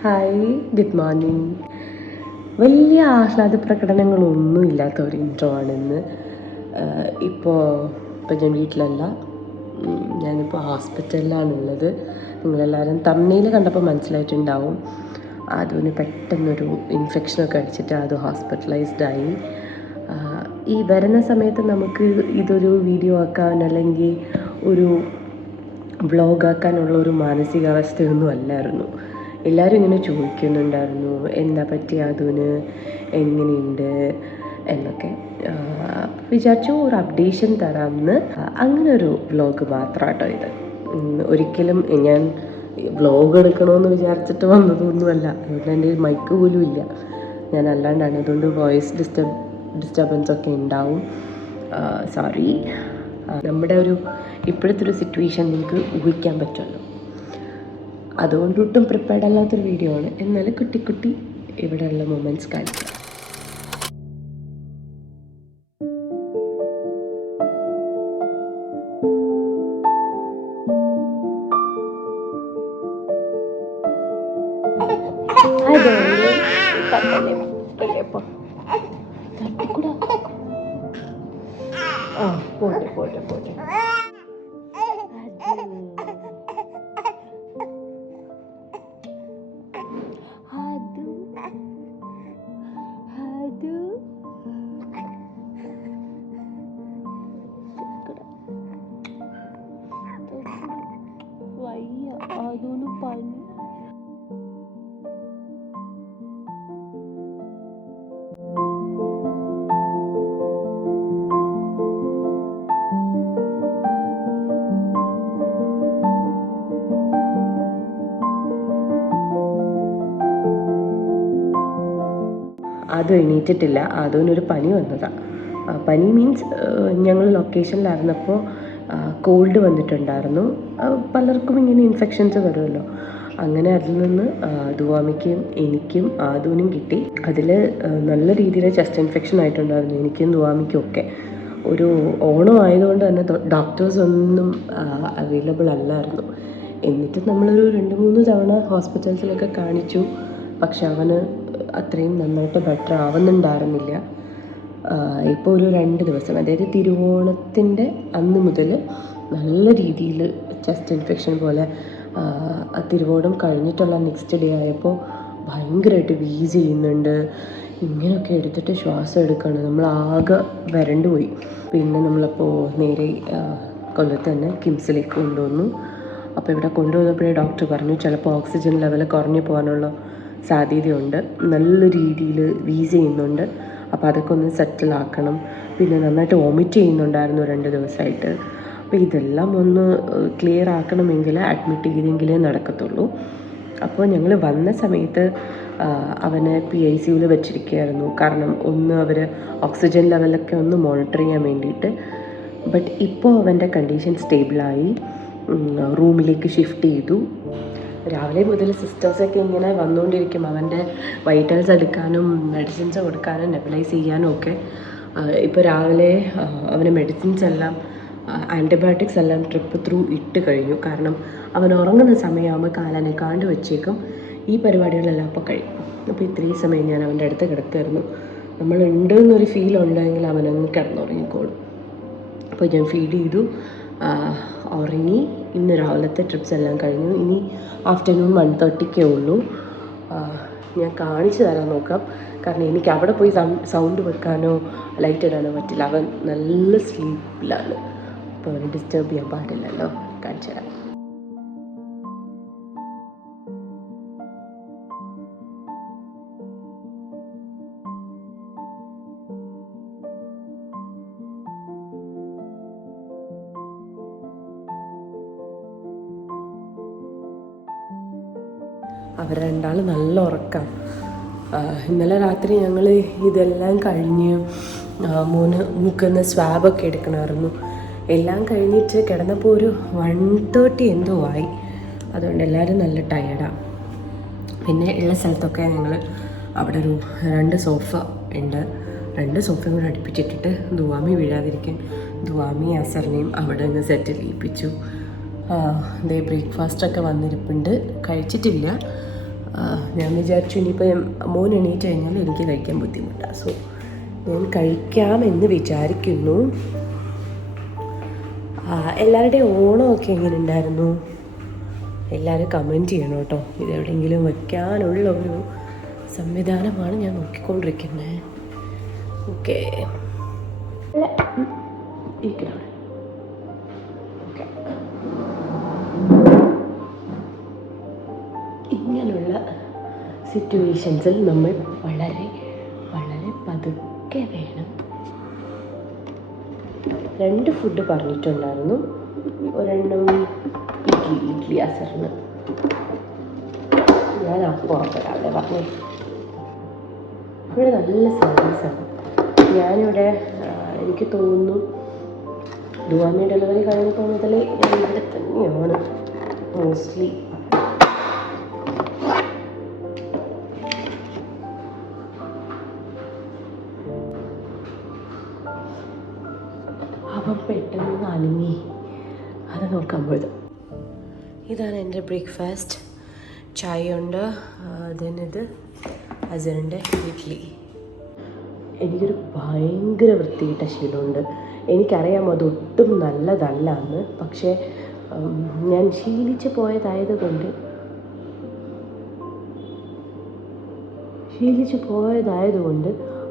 Hi, good morning. വലിയ ആഹ്ലാദ പ്രകടനങ്ങളൊന്നും ഇല്ലാത്ത ഒരു ഇൻട്രോ ആണിന്ന്. ഇപ്പോൾ ഞാൻ വീട്ടിലല്ല, ഞാനിപ്പോൾ ഹോസ്പിറ്റലിലാണുള്ളത്. നിങ്ങളെല്ലാവരും തമ്മിൽ കണ്ടപ്പോൾ മനസ്സിലായിട്ടുണ്ടാവും. അതിന് പെട്ടെന്നൊരു ഇൻഫെക്ഷനൊക്കെ അടിച്ചിട്ട് അത് ഹോസ്പിറ്റലൈസ്ഡായി. ഈ വരുന്ന സമയത്ത് നമുക്ക് ഇതൊരു വീഡിയോ ആക്കാൻ അല്ലെങ്കിൽ ഒരു വ്ളോഗാക്കാനുള്ള ഒരു മാനസികാവസ്ഥയൊന്നും അല്ലായിരുന്നു. എല്ലാവരും ഇങ്ങനെ ചോദിക്കുന്നുണ്ടായിരുന്നു, എന്താ പറ്റിയ അതിന്, എങ്ങനെയുണ്ട് എന്നൊക്കെ. വിചാരിച്ചു ഒരു അപ്ഡേഷൻ തരാമെന്ന്. അങ്ങനെ ഒരു വ്ളോഗ് മാത്രം കേട്ടോ ഇത്. ഒരിക്കലും ഞാൻ വ്ളോഗ് എടുക്കണമെന്ന് വിചാരിച്ചിട്ട് വന്നതൊന്നുമല്ല. അതുകൊണ്ട് എൻ്റെ മൈക്ക് പോലും ഇല്ല. ഞാൻ അല്ലാണ്ടാണ്. അതുകൊണ്ട് വോയിസ് ഡിസ്റ്റർബൻസ് ഒക്കെ ഉണ്ടാവും. സോറി. നമ്മുടെ ഇപ്പോഴത്തെ ഒരു സിറ്റുവേഷൻ നിങ്ങൾക്ക് ഊഹിക്കാൻ പറ്റുമല്ലോ. അതുകൊണ്ട് ഒട്ടും പ്രിപ്പയർഡ് അല്ലാത്തൊരു വീഡിയോ ആണ്. എന്നാലും കുട്ടി ഇവിടെയുള്ള മൊമെൻറ്റ്സ് കാണിക്കാം. പോട്ടെ വയ്യ, അതൊന്നും പനി. അതും എണീറ്റിട്ടില്ല. അതിനൊരു പനി വന്നതാണ്. പനി മീൻസ് ഞങ്ങൾ ലൊക്കേഷനിലായിരുന്നപ്പോൾ കോൾഡ് വന്നിട്ടുണ്ടായിരുന്നു. പലർക്കും ഇങ്ങനെ ഇൻഫെക്ഷൻസ് വരുമല്ലോ. അങ്ങനെ അതിൽ നിന്ന് ദുവാമിക്കും എനിക്കും ആദൂനും കിട്ടി. അതിൽ നല്ല രീതിയിൽ ചെസ്റ്റ് ഇൻഫെക്ഷൻ ആയിട്ടുണ്ടായിരുന്നു എനിക്കും ദുവാമിക്കും ഒക്കെ. ഒരു ഓണം ആയതുകൊണ്ട് തന്നെ ഡോക്ടേഴ്സ് ഒന്നും അവൈലബിൾ അല്ലായിരുന്നു. എന്നിട്ട് നമ്മളൊരു 2-3 തവണ ഹോസ്പിറ്റൽസിലൊക്കെ കാണിച്ചു. പക്ഷെ അവന് അത്രയും നന്നായിട്ട് ബെറ്റർ ആവുന്നുണ്ടായിരുന്നില്ല. ഇപ്പോൾ ഒരു 2 ദിവസം, അതായത് തിരുവോണത്തിൻ്റെ അന്ന് മുതൽ നല്ല രീതിയിൽ ചെസ്റ്റ് ഇൻഫെക്ഷൻ പോലെ. തിരുവോണം കഴിഞ്ഞിട്ടുള്ള നെക്സ്റ്റ് ഡേ ആയപ്പോൾ ഭയങ്കരമായിട്ട് വീസ് ചെയ്യുന്നുണ്ട്. ഇങ്ങനെയൊക്കെ എടുത്തിട്ട് ശ്വാസം എടുക്കുകയാണ്. നമ്മളാകെ വരണ്ടു പോയി. പിന്നെ നമ്മളപ്പോൾ നേരെ കൊല്ലത്ത് തന്നെ കിംസിലേക്ക് കൊണ്ടുവന്നു. അപ്പോൾ ഇവിടെ കൊണ്ടുവന്നപ്പോഴേ ഡോക്ടർ പറഞ്ഞു ചിലപ്പോൾ ഓക്സിജൻ ലെവൽ കുറഞ്ഞു പോകാനുള്ള സാധ്യതയുണ്ട്. നല്ല രീതിയിൽ വീസ് ചെയ്യുന്നുണ്ട്. അപ്പോൾ അതൊക്കെ ഒന്ന് സെറ്റിലാക്കണം. പിന്നെ നന്നായിട്ട് വോമിറ്റ് ചെയ്യുന്നുണ്ടായിരുന്നു 2 ദിവസമായിട്ട്. അപ്പോൾ ഇതെല്ലാം ഒന്ന് ക്ലിയർ ആക്കണമെങ്കിൽ അഡ്മിറ്റ് ചെയ്തെങ്കിലേ നടക്കത്തുള്ളൂ. അപ്പോൾ ഞങ്ങൾ വന്ന സമയത്ത് അവനെ PICUവിൽ വെച്ചിരിക്കുകയായിരുന്നു. കാരണം അവർ ഓക്സിജൻ ലെവലൊക്കെ ഒന്ന് മോണിറ്റർ ചെയ്യാൻ വേണ്ടിയിട്ട്. ബട്ട് ഇപ്പോൾ അവൻ്റെ കണ്ടീഷൻ സ്റ്റേബിളായി. റൂമിലേക്ക് ഷിഫ്റ്റ് ചെയ്തു. രാവിലെ മുതൽ സിസ്റ്റേഴ്സൊക്കെ ഇങ്ങനെ വന്നുകൊണ്ടിരിക്കും. അവൻ്റെ വൈറ്റൽസ് എടുക്കാനും മെഡിസിൻസ് കൊടുക്കാനും നെബുലൈസ് ചെയ്യാനും ഒക്കെ. ഇപ്പോൾ രാവിലെ അവന് മെഡിസിൻസ് എല്ലാം ആൻറ്റിബയോട്ടിക്സ് എല്ലാം ട്രിപ്പ് ത്രൂ ഇട്ട് കഴിഞ്ഞു. കാരണം അവൻ ഉറങ്ങുന്ന സമയമാകുമ്പോൾ കാലനക്കാണ്ട് വെച്ചേക്കും. ഈ പരിപാടികളെല്ലാം അപ്പോൾ കഴിയും. അപ്പോൾ ഇത്രയും സമയം ഞാൻ അവൻ്റെ അടുത്ത് കിടക്കുമായിരുന്നു. നമ്മളുണ്ട് എന്നൊരു ഫീൽ ഉണ്ടെങ്കിൽ അവനങ്ങ് കിടന്നുറങ്ങിക്കോളും. അപ്പോൾ ഞാൻ ഫീഡ് ചെയ്തു, ഉറങ്ങി. ഇന്ന് രാവിലത്തെ ട്രിപ്സ് എല്ലാം കഴിഞ്ഞു. ഇനി ആഫ്റ്റർനൂൺ 1:30 ഉള്ളൂ. ഞാൻ കാണിച്ചു തരാൻ നോക്കാം. കാരണം എനിക്ക് അവിടെ പോയി സൗണ്ട് വെക്കാനോ ലൈറ്റ് ഇടാനോ പറ്റില്ല. അവൻ നല്ല സ്ലീപ്പിലാണ്. അപ്പോൾ അവനെ ഡിസ്റ്റർബ് ചെയ്യാൻ പാടില്ലല്ലോ. കാണിച്ചു തരാം. അവർ രണ്ടാളും നല്ല ഉറക്കം. ഇന്നലെ രാത്രി ഞങ്ങൾ ഇതെല്ലാം കഴിഞ്ഞ് മൂക്കിന്ന് സ്വാബൊക്കെ എടുക്കണമായിരുന്നു. എല്ലാം കഴിഞ്ഞിട്ട് കിടന്നപ്പോൾ ഒരു 1:30 എന്തോ ആയി. അതുകൊണ്ട് എല്ലാവരും നല്ല ടയേർഡാണ്. പിന്നെ ഉള്ള സ്ഥലത്തൊക്കെ ഞങ്ങൾ അവിടെ ഒരു 2 സോഫ ഉണ്ട്. 2 സോഫയും കൂടെ അടുപ്പിച്ചിട്ടിട്ട് ദുവാമി വീഴാതിരിക്കാൻ ദുവാമി അസറിനെയും അവിടെ നിന്ന് സെറ്റിൽ ചെയ്യിപ്പിച്ചു. ബ്രേക്ക്ഫാസ്റ്റൊക്കെ വന്നിരിപ്പുണ്ട്. കഴിച്ചിട്ടില്ല. ഞാൻ വിചാരിച്ചു ഇനിയിപ്പോൾ മോൻ എണീറ്റ് കഴിഞ്ഞാൽ എനിക്ക് കഴിക്കാൻ ബുദ്ധിമുട്ടാണ്. സോ ഞാൻ കഴിക്കാമെന്ന് വിചാരിക്കുന്നു. എല്ലാവരുടെയും ഓണമൊക്കെ എങ്ങനെ ഉണ്ടായിരുന്നു? എല്ലാവരും കമൻറ്റ് ചെയ്യണം കേട്ടോ. ഇതെവിടെയെങ്കിലും വയ്ക്കാനുള്ള ഒരു സംവിധാനമാണ് ഞാൻ നോക്കിക്കൊണ്ടിരിക്കുന്നത്. Okay, okay. ഇങ്ങനെയുള്ള സിറ്റുവേഷൻസിൽ നമ്മൾ വളരെ വളരെ പതുക്കെ വേണം. 2 ഫുഡ് പറഞ്ഞിട്ടുണ്ടായിരുന്നു. ഒരെണ്ണം ഇഡ്ഡലി അസറിന്. ഞാൻ അപ്പോൾ രാവിലെ പറഞ്ഞു. ഇവിടെ നല്ല സർവീസാണ്. ഞാനിവിടെ എനിക്ക് തോന്നുന്നു ദുവാമി ഡെലിവറി കഴിഞ്ഞപ്പോൾ മുതൽ ഞാൻ ഇവിടെ തന്നെയാണ് മോസ്റ്റ്ലി. അപ്പം പെട്ടെന്ന് അനങ്ങി അത് നോക്കാൻ പോയത്. ഇതാണ് എൻ്റെ ബ്രേക്ക്ഫാസ്റ്റ്. ചായ ഉണ്ട്. ഇത് അസറിൻ്റെ ഇഡ്ഡലി. എനിക്കൊരു ഭയങ്കര വൃത്തിയിട്ട ശീലമുണ്ട്. എനിക്കറിയാം അതൊട്ടും നല്ലതല്ല എന്ന്. പക്ഷേ ഞാൻ ശീലിച്ച് പോയതായതുകൊണ്ട്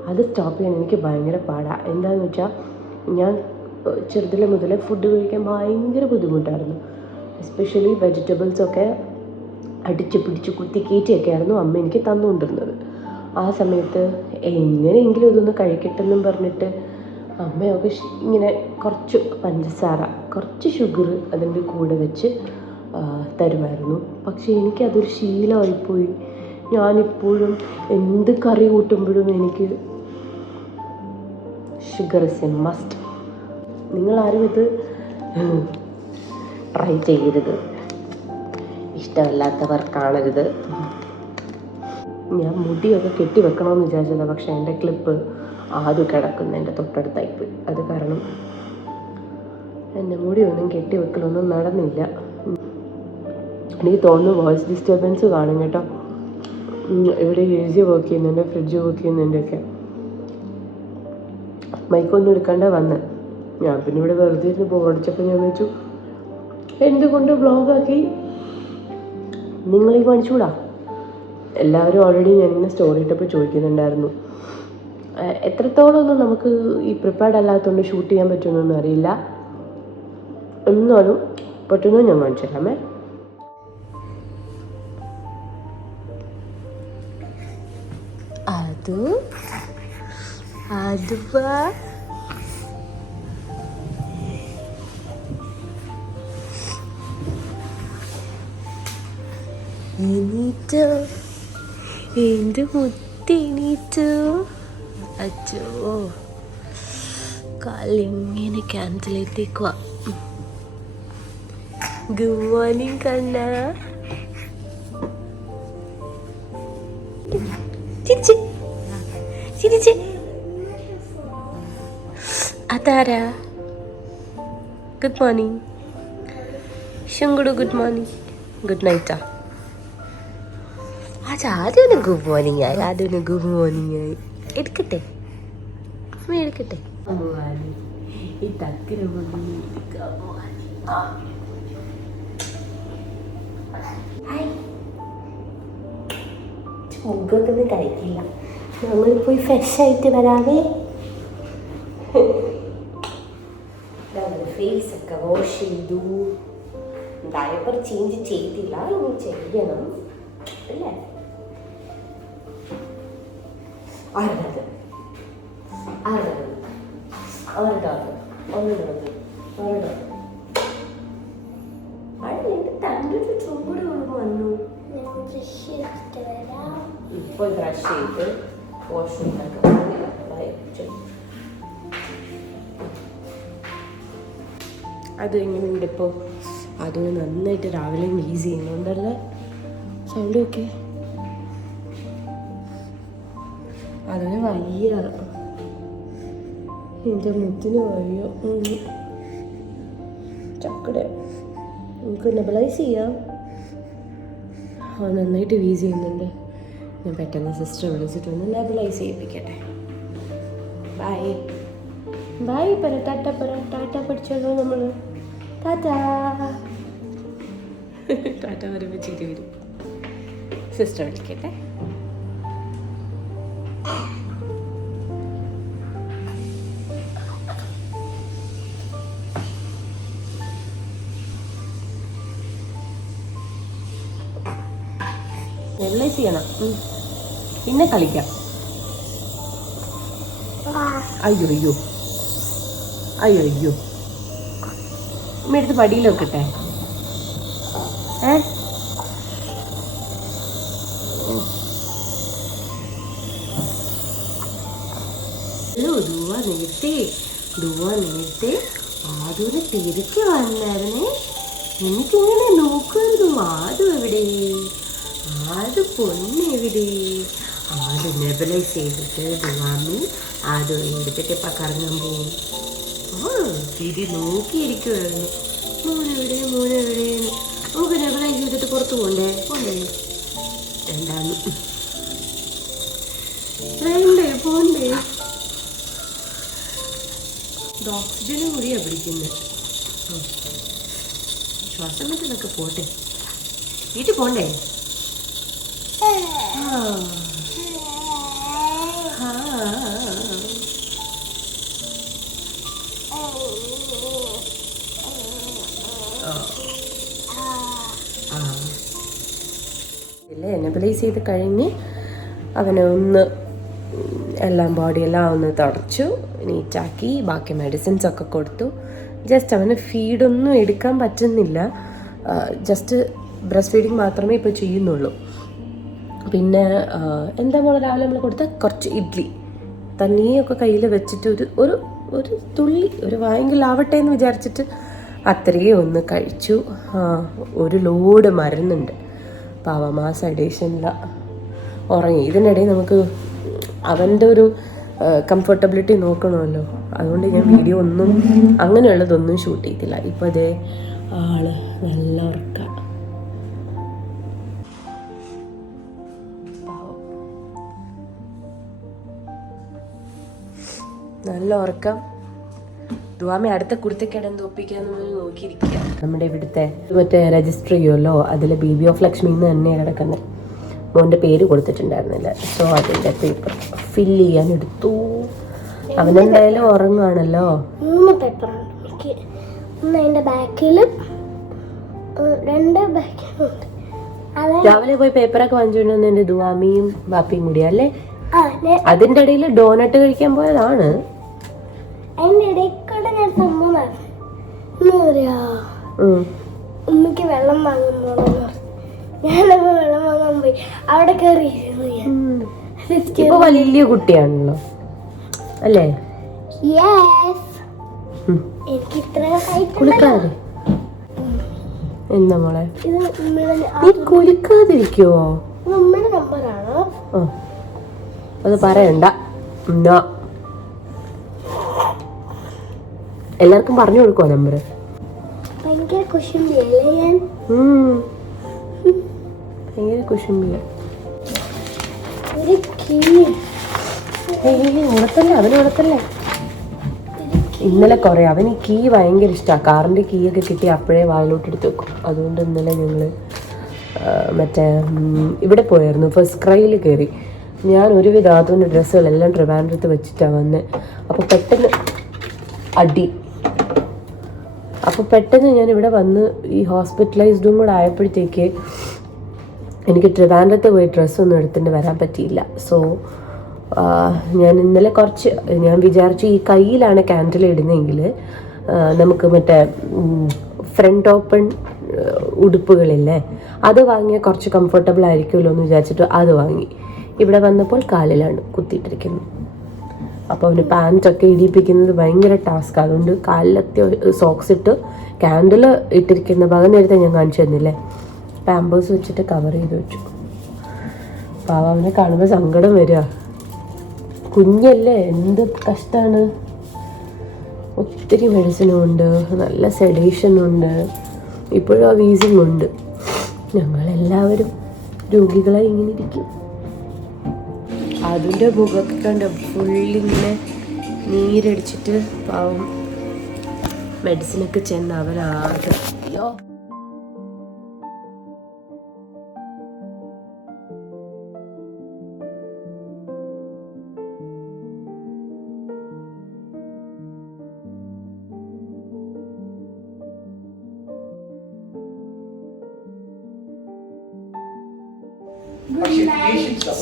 അത് സ്റ്റോപ്പ് ചെയ്യാൻ എനിക്ക് ഭയങ്കര പാടാണ്. എന്താണെന്ന് വെച്ചാൽ ഞാൻ ചെറുതിലെ മുതലേ ഫുഡ് കഴിക്കാൻ ഭയങ്കര ബുദ്ധിമുട്ടായിരുന്നു. എസ്പെഷ്യലി വെജിറ്റബിൾസൊക്കെ അടിച്ച് പിടിച്ച് കുത്തി കയറ്റിയൊക്കെയായിരുന്നു അമ്മ എനിക്ക് തന്നുകൊണ്ടിരുന്നത്. ആ സമയത്ത് എങ്ങനെയെങ്കിലും ഇതൊന്ന് കഴിക്കട്ടെന്നും പറഞ്ഞിട്ട് അമ്മയൊക്കെ ഇങ്ങനെ കുറച്ച് പഞ്ചസാര, കുറച്ച് ഷുഗർ അതിൻ്റെ കൂടെ വെച്ച് തരുമായിരുന്നു. പക്ഷേ എനിക്കതൊരു ശീലമായിപ്പോയി. ഞാനിപ്പോഴും എന്ത് കറി കൂട്ടുമ്പോഴും എനിക്ക് ഷുഗർ ഇസ് എ മസ്റ്റ്. നിങ്ങളാരും ഇത് ട്രൈ ചെയ്യരുത്. ഇഷ്ടമല്ലാത്തവർ കാണരുത്. ഞാൻ മുടിയൊക്കെ കെട്ടി വെക്കണമെന്ന് വിചാരിച്ചതാണ്. പക്ഷേ എൻ്റെ ക്ലിപ്പ് ആദ്യം കിടക്കുന്ന എൻ്റെ തൊട്ടടുത്തായിപ്പോയി. അത് കാരണം എൻ്റെ മുടിയൊന്നും കെട്ടി വെക്കലൊന്നും നടന്നില്ല. എനിക്ക് തോന്നുന്നു വോയിസ് ഡിസ്റ്റർബൻസ് കാണും കേട്ടോ. ഇവിടെ AC വർക്ക് ചെയ്യുന്നുണ്ട്, ഫ്രിഡ്ജ് വർക്ക് ചെയ്യുന്നുണ്ടൊക്കെ. മൈക്കൊന്നും എടുക്കാണ്ട് വന്ന് ഞാൻ പിന്നെ ഇവിടെ വെറുതെ ഇരുന്ന് ബോറടിച്ചപ്പോൾ ഞാൻ വെച്ചു എന്തുകൊണ്ട് വ്ളോഗാക്കി നിങ്ങളീ കാണിച്ചുകൂടാ. എല്ലാവരും ഓൾറെഡി ഞാനിങ്ങനെ സ്റ്റോറി ഇട്ടപ്പോൾ ചോദിക്കുന്നുണ്ടായിരുന്നു എത്രത്തോളം ഒന്നും നമുക്ക് ഈ പ്രിപ്പയർഡ് അല്ലാത്തതുകൊണ്ട് ഷൂട്ട് ചെയ്യാൻ പറ്റുമെന്നൊന്നും അറിയില്ല. എന്നാലും പറ്റുന്നത് ഞാൻ കാണിച്ചു തരാമേ. എണീറ്റോ എൻ്റെ മുത്തെണീറ്റോ? അച്ചോ കാലിങ്ങനെ ക്യാൻസലേറ്റേക്കുവാ. ഗുഡ് മോർണിംഗ് കണ്ണ. ചിരിച്ച് അതാരാ? ഗുഡ് മോർണിംഗ് ശുങ്കുടു. Good morning. ഗുഡ് നൈറ്റാ? ആദ്യം ഗുഡ് മോർണിംഗ് ആയി. എടുക്കട്ടെ എടുക്കട്ടെ. ഈ തക്കര മുഖത്തൊന്നും കഴിക്കില്ല. നമ്മൾ പോയി ഫ്രഷ് ആയിട്ട് വരാവേ. ഫേസൊക്കെ വാഷ് ചെയ്തു. ഡയപ്പർ ചേഞ്ച് ചെയ്തില്ല, ഇനി ചെയ്യണം അല്ലേ? ആരുടെ തണ്ടൊരു ചൂട് കൊണ്ട് വന്നു. ഇപ്പോൾ ബ്രഷ് ചെയ്ത് വാഷ്റൂമിലൊക്കെ അത് എങ്ങനെയുണ്ട് ഇപ്പോൾ? അതൊന്ന് നന്നായിട്ട് രാവിലെ യൂസ് ചെയ്യുന്നുണ്ടല്ലേ? സൗണ്ട് ഒക്കെ അതിന് വയ്യ. എൻ്റെ മുത്തിന് വയ്യ. ചക്കട നമുക്ക് നെബലൈസ് ചെയ്യാം. നന്നായിട്ട് വീസ് ചെയ്യുന്നുണ്ട്. ഞാൻ പെട്ടെന്ന് സിസ്റ്റർ വിളിച്ചിട്ട് ഒന്ന് നെബുലൈസ് ചെയ്യിപ്പിക്കട്ടെ. ബൈ ബൈ പറ, ടാറ്റ പഠിച്ചല്ലോ നമ്മൾ. ടാറ്റാ ടാറ്റ വരുമ്പോൾ ചിരി വരും. സിസ്റ്റർ വിളിക്കട്ടെ. നെബുലൈസ് ചെയ്യണം, പിന്നെ കളിക്കാം. അയ്യോ അയ്യോ അയ്യോ അയ്യോ, എടുത്ത് പടിയിൽ വെക്കട്ടെ. നേരത്തെ ആദൂനെ തിരിച്ചു വന്നായിരുന്നേ. എനിക്കിങ്ങനെ നോക്കരുത്. ആദു എവിടെ? ആദു പൊന്നെവിടെ? ആദു നെബുലൈസ് ചെയ്തിട്ട് ദുവാമി ആദു എടുത്തിട്ട് ഇപ്പം കറങ്ങാൻ പോകും. തിരി നോക്കിയിരിക്കുമായിരുന്നു. മോനെവിടെ നമുക്ക് നെബുലൈസ് ചെയ്തിട്ട് പുറത്ത് പോണ്ടേ? രണ്ടാമത് പോണ്ടേ? ഓക്സിജനും കൂടിയാ പിടിക്കുന്നത്. ശ്വാസം കിട്ടുന്നൊക്കെ പോട്ടെ, വീട്ടിൽ പോണ്ടേ? നെബുലൈസ് ചെയ്ത് കഴിഞ്ഞ് അവനെ ഒന്ന് എല്ലാം ബോഡിയെല്ലാം ഒന്ന് തുടച്ചു നീറ്റാക്കി ബാക്കി മെഡിസിൻസ് ഒക്കെ കൊടുത്തു. ജസ്റ്റ് അവന് ഫീഡൊന്നും എടുക്കാൻ പറ്റുന്നില്ല. ജസ്റ്റ് ബ്രസ്റ്റ് ഫീഡിങ് മാത്രമേ ഇപ്പോൾ ചെയ്യുന്നുള്ളൂ. പിന്നെ എന്താ പോലെ രാവിലെ നമ്മൾ കൊടുത്ത കുറച്ച് ഇഡ്ഡലി തന്നെയൊക്കെ കയ്യിൽ വെച്ചിട്ട് ഒരു ഒരു തുള്ളി ഒരു വായെങ്കിലാവട്ടെ എന്ന് വിചാരിച്ചിട്ട് അത്രയും ഒന്ന് കഴിച്ചു. ഒരു ലോഡ് മരുന്നുണ്ട്. പാവം ആ സെഡേഷനിൽ ഉറങ്ങി. ഇതിനിടയിൽ നമുക്ക് അവൻ്റെ ഒരു കംഫർട്ടബിലിറ്റി നോക്കണമല്ലോ. അതുകൊണ്ട് ഞാൻ വീഡിയോ ഒന്നും അങ്ങനെയുള്ളതൊന്നും ഷൂട്ട് ചെയ്തില്ല. ഇപ്പോൾ അതേ ആള് നല്ല ഉറക്കം. നല്ല ഉറക്കം. ദുവാമി അടുത്ത കുടുത്തക്കിടന്ന് ഒപ്പിക്കാന്ന് നോക്കിയിരിക്കുക. നമ്മുടെ ഇവിടുത്തെ മറ്റേ രജിസ്റ്റർ ചെയ്യുമല്ലോ, അതിൽ ബേബി ഓഫ് ലക്ഷ്മി എന്ന് തന്നെയാണ് കിടക്കുന്നത്. മോൻ്റെ പേര് കൊടുത്തിട്ടുണ്ടായിരുന്നില്ല. സോ അതിൻ്റെ പേപ്പർ ഫില്ല് ചെയ്യാൻ എടുത്തു. അവനെന്തായാലും ഉറങ്ങുകയാണല്ലോ. 3 പേപ്പറാണ് എനിക്ക്. ഒന്ന് അതിൻ്റെ ബാക്കിലും 2 ബാക്കിലുണ്ട്. രാവിലെ പോയി പേപ്പറൊക്കെ വാങ്ങിച്ചുകൊണ്ട് എൻ്റെ ദുവാമിയും ബാപ്പിയും കൂടിയാ അല്ലേ? അതിൻ്റെ ഇടയിൽ ഡോനട്ട് കഴിക്കാൻ പോയതാണ്. അതിൻ്റെ ഇടയിൽ കൂടെ ഞാൻ സംഭവം എന്താ പറയാ, ഉമ്മയ്ക്ക് വെള്ളം വാങ്ങുമ്പോഴെന്ന് പറഞ്ഞു. ഞാനപ്പോൾ വെള്ളം വാങ്ങാൻ പോയി. അവിടെ കയറിയിരുന്നു ഞാൻ. ഇപ്പൊ വലിയ കുട്ടിയാണല്ലോ അല്ലേ? എനിക്ക് ഇത്ര കുളിക്കാതെ എന്താ മോളെ, നീ കുളിക്കാതിരിക്കുവോ? ഉമ്മയുടെ നമ്പറാണോ? അത് പറയണ്ട. എല്ലാവർക്കും പറഞ്ഞു കൊടുക്കുവോ നമ്പർ? ഭയങ്കര കുശുമ്പിയല്ലേ ഞാൻ? ഭയങ്കര കുശുമ്പിയ. അവന് ഉണത്തല്ലേ. ഇന്നലെ കുറേ അവന് ഈ കീ ഭയങ്കര ഇഷ്ടമാണ്. കാറിൻ്റെ കീ ഒക്കെ കിട്ടി അപ്പോഴേ വായിലോട്ട് എടുത്ത് വെക്കും. അതുകൊണ്ട് ഇന്നലെ ഞങ്ങൾ മറ്റേ ഇവിടെ പോയായിരുന്നു, ഫസ്റ്റ് ക്രൈയിൽ കയറി. ഞാൻ ഒരുവിധ ആദ്യൻ്റെ ഡ്രസ്സുകളെല്ലാം ട്രിവാൻഡ്രത്ത് വെച്ചിട്ടാണ് വന്നത്. അപ്പോൾ പെട്ടെന്ന് ഞാൻ ഇവിടെ വന്ന് ഈ ഹോസ്പിറ്റലൈസ്ഡും കൂടെ ആയപ്പോഴത്തേക്ക് എനിക്ക് ട്രിവാൻഡ്രത്ത് പോയി ഡ്രസ്സൊന്നും എടുത്തിട്ട് വരാൻ പറ്റിയില്ല. സോ ഞാൻ ഇന്നലെ ഞാൻ വിചാരിച്ചു ഈ കയ്യിലാണ് ക്യാൻഡിൽ ഇടുന്നതെങ്കിൽ നമുക്ക് മറ്റേ ഫ്രണ്ട് ഓപ്പൺ ഉടുപ്പുകളില്ലേ, അത് വാങ്ങിയാൽ കുറച്ച് കംഫർട്ടബിൾ ആയിരിക്കുമല്ലോ എന്ന് വിചാരിച്ചിട്ട് അത് വാങ്ങി. ഇവിടെ വന്നപ്പോൾ കാലിലാണ് കുത്തിയിട്ടിരിക്കുന്നത്. അപ്പോൾ അവന് പാൻറ്റൊക്കെ ഇടിപ്പിക്കുന്നത് ഭയങ്കര ടാസ്ക്. അതുകൊണ്ട് കാലിലെത്തി സോക്സ് ഇട്ട് ക്യാൻഡിൽ ഇട്ടിരിക്കുന്ന ഭാഗം നേരത്തെ ഞാൻ കാണിച്ചു തന്നില്ലേ, പാമ്പേഴ്സ് വെച്ചിട്ട് കവർ ചെയ്ത് വെച്ചു. പാവം അവനെ കാണുമ്പോൾ സങ്കടം വരിക. കുഞ്ഞല്ലേ, എന്ത് കഷ്ടമാണ്. ഒത്തിരി മെഡിസിനും ഉണ്ട്, നല്ല സെഡേഷനും ഉണ്ട്, ഇപ്പോഴും ആ വീസിങ് ഉണ്ട്. ഞങ്ങളെല്ലാവരും രോഗികളായി ഇങ്ങനെ ഇരിക്കും. അതിൻ്റെ മുഖമൊക്കെ കണ്ട് ഫുള്ളിങ്ങനെ നീരടിച്ചിട്ട് പാവം മെഡിസിനൊക്കെ ചെന്ന് അവനാകെ അയ്യോ.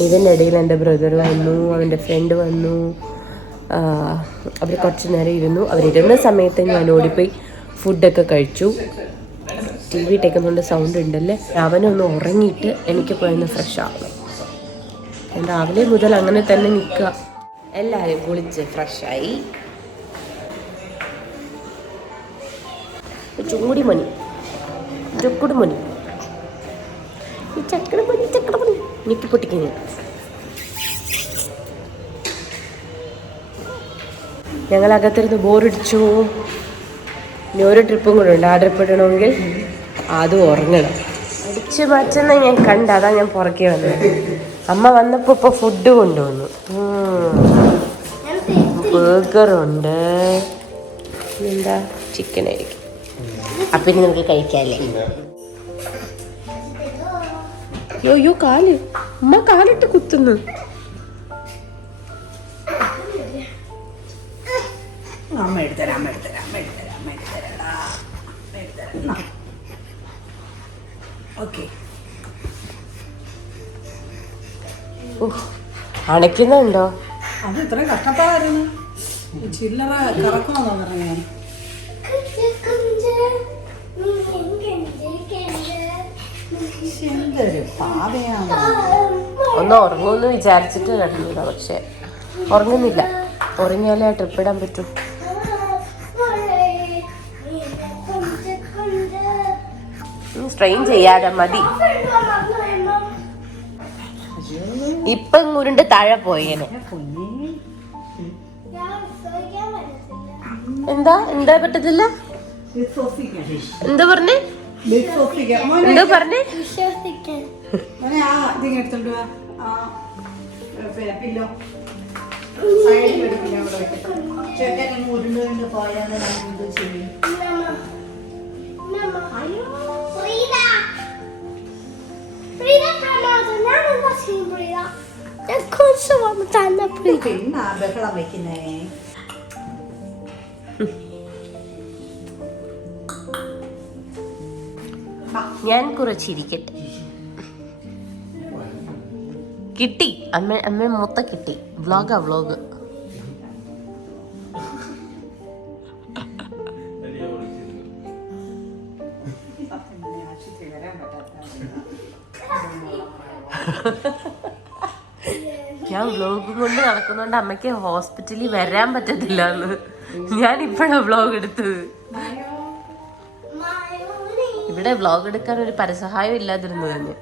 ഇതിനിടയിൽ എൻ്റെ ബ്രദർ വന്നു, അവൻ്റെ ഫ്രണ്ട് വന്നു. അവർ കുറച്ച് നേരം ഇരുന്നു. അവരിരുന്ന സമയത്ത് ഞാൻ ഓടിപ്പോയി ഫുഡൊക്കെ കഴിച്ചു. ടി വി ഇട്ടേക്കുന്നുണ്ട്, സൗണ്ട് ഉണ്ടല്ലേ. അവനൊന്ന് ഉറങ്ങിയിട്ട് എനിക്ക് പോയൊന്ന് ഫ്രഷ് ആവണം. ഞാൻ രാവിലെ മുതൽ അങ്ങനെ തന്നെ നിൽക്കുക. എല്ലാവരും കുളിച്ച് ഫ്രഷായി. ചൂടി മണി, ചുക്കുട് മണി, ചക്കടമണി ചക്കടമണി നിക്കി പൊട്ടിക്കുന്നു. ഞങ്ങൾ അകത്തിരുന്ന് ബോറടിച്ചു. ഇനി ഒരു ട്രിപ്പും കൂടെ ഉണ്ട്. ആ ട്രിപ്പ് ഇടണമെങ്കിൽ അതും ഉറങ്ങണം. അടിച്ച് മാറ്റുന്ന ഞാൻ കണ്ട, അതാ ഞാൻ പുറകെ വന്നത്. അമ്മ വന്നപ്പോൾ ഇപ്പോൾ ഫുഡ് കൊണ്ടുവന്നു. ബർഗറുണ്ട്, എന്താ ചിക്കൻ ആയിരിക്കും. അപ്പം ഇനി നമുക്ക് കഴിക്കാമല്ലേ. അയ്യോ കാല്, അമ്മ കാലിട്ട് കുത്തുന്നു. അണയ്ക്കുന്നുണ്ടോ? അത് ഇത്ര കഷ്ടപ്പാടായിരുന്നു. ചില്ലറ കറക്കമെന്നോ പറഞ്ഞ ഒന്ന് ഉറങ്ങുമെന്ന് വിചാരിച്ചിട്ട് കിടന്നതാ, പക്ഷെ ഉറങ്ങുന്നില്ല. ഉറങ്ങിയാലേ ആ ട്രിപ്പ് ഇടാൻ പറ്റും. സ്ട്രെയിൻ ചെയ്യാതെ മതി. ഇപ്പൊ ഉരുണ്ട് താഴെ പോയേനെ. എന്താ എന്താ പറ്റത്തില്ല? എന്താ പറഞ്ഞേ? എന്താ പറഞ്ഞേ? ബഹളം വയ്ക്കുന്നേ. ഞാൻ കുറച്ചിരിക്കട്ടെ. കിട്ടി, അമ്മ മൊത്തം കിട്ടി. വ്ളോഗാ വ്ളോഗ്. ഞാൻ വ്ളോഗ് കൊണ്ട് നടക്കുന്നോണ്ട് അമ്മയ്ക്ക് ഹോസ്പിറ്റലിൽ വരാൻ പറ്റത്തില്ല എന്ന് ഞാൻ ഇപ്പോഴാണ് വ്ളോഗ് എടുത്തത്. ഇവിടെ വ്ളോഗ് എടുക്കാൻ ഒരു പരസഹായം ഇല്ലാതിരുന്നു തന്നെ.